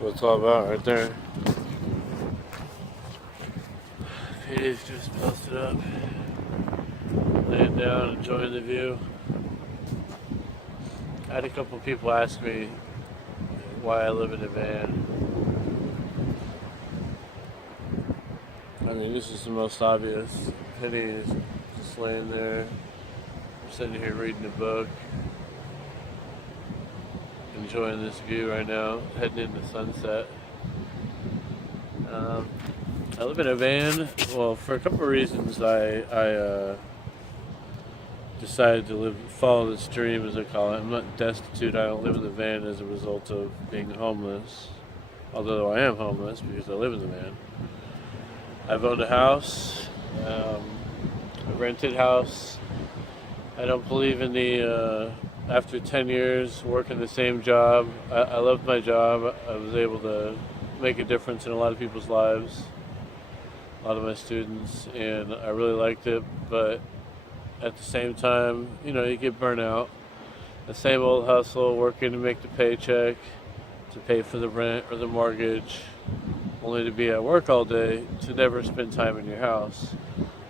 what it's all about right there. Katie's just posted up, laying down, enjoying the view. I had a couple people ask me why I live in a van. I mean, this is the most obvious. Penny is just laying there. I'm sitting here reading a book, enjoying this view right now, heading into sunset. I live in a van. Well, for a couple of reasons, I decided to follow this dream, as I call it. I'm not destitute. I don't live in the van as a result of being homeless, although I am homeless because I live in the van. I've owned a house, a rented house. I don't believe in the, after 10 years working the same job, I loved my job. I was able to make a difference in a lot of people's lives, a lot of my students, and I really liked it, but at the same time, you get burnt out. The same old hustle, working to make the paycheck, to pay for the rent or the mortgage, only to be at work all day, to never spend time in your house.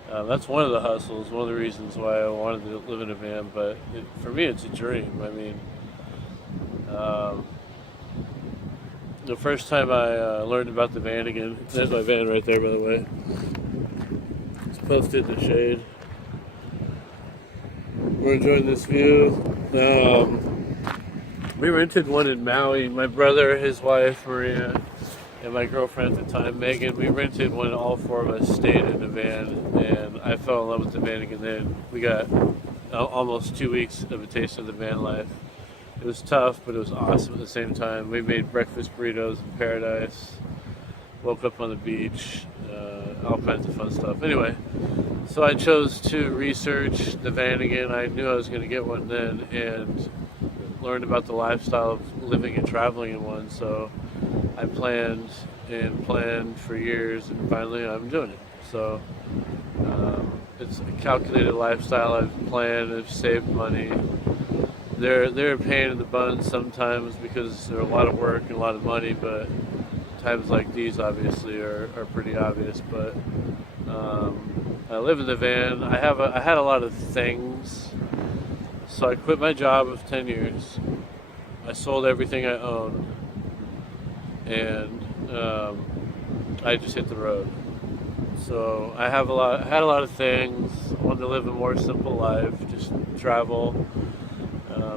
That's one of the hustles, one of the reasons why I wanted to live in a van, but for me it's a dream. I mean, the first time I learned about the van again, there's my van right there, by the way. It's posted in the shade. We're enjoying this view. We rented one in Maui. My brother, his wife, Maria, and my girlfriend at the time, Megan, we rented one. All four of us stayed in the van, and I fell in love with the van again then. We got almost 2 weeks of a taste of the van life. It was tough, but it was awesome at the same time. We made breakfast burritos in paradise, woke up on the beach, all kinds of fun stuff. Anyway, so I chose to research the van again. I knew I was going to get one then, and learned about the lifestyle of living and traveling in one. So I planned and planned for years, and finally I'm doing it. So it's a calculated lifestyle. I've planned, I've saved money. They're a pain in the bun sometimes because they're a lot of work and a lot of money, but times like these obviously are pretty obvious. But I live in the van. I had a lot of things, so I quit my job of 10 years. I sold everything I owned, and I just hit the road. So I had a lot of things. I wanted to live a more simple life, just travel.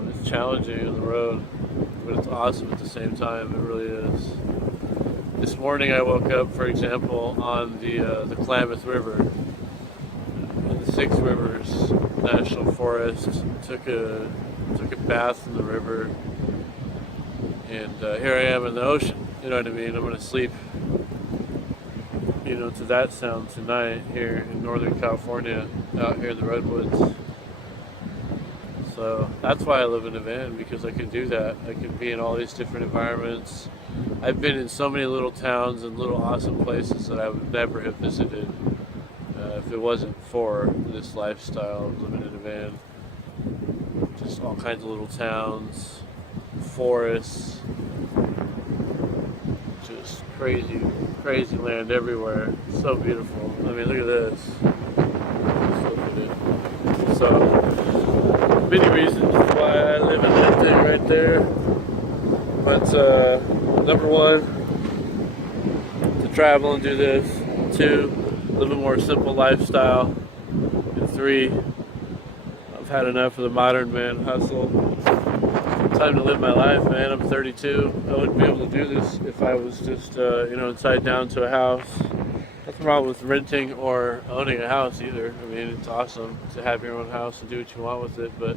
It's challenging on the road, but it's awesome at the same time. It really is. This morning I woke up, for example, on the Klamath River in the Six Rivers National Forest. Took a bath in the river, and here I am in the ocean. You know what I mean? I'm going to sleep, to that sound tonight here in Northern California, out here in the redwoods. So that's why I live in a van, because I can do that. I can be in all these different environments. I've been in so many little towns and little awesome places that I would never have visited if it wasn't for this lifestyle of living in a van. Just all kinds of little towns, forests, just crazy, crazy land everywhere. So beautiful. I mean, look at this. So many reasons why I live in that thing right there. But number one, to travel and do this. 2, live a more simple lifestyle. And 3, I've had enough of the modern man hustle. Time to live my life, man. I'm 32. I wouldn't be able to do this if I was just, tied down to a house. Nothing wrong with renting or owning a house either. I mean, it's awesome to have your own house and do what you want with it, but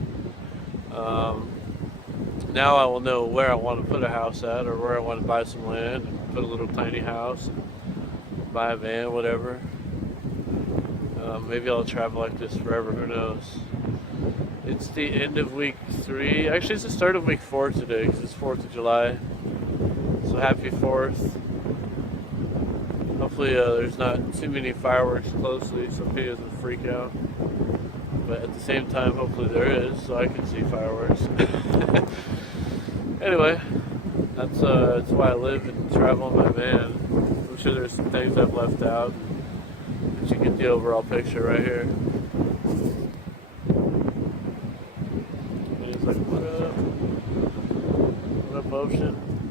now I will know where I want to put a house at, or where I want to buy some land and put a little tiny house, and buy a van, whatever. Maybe I'll travel like this forever, who knows. It's the end of week 3. Actually, it's the start of week 4 today, because it's 4th of July. So happy 4th. Hopefully there's not too many fireworks closely so he doesn't freak out. But at the same time, hopefully there is, so I can see fireworks. Anyway, that's That's why I live and travel in my van. I'm sure there's some things I've left out, but you get the overall picture right here. And he's like, what up? What up, Ocean?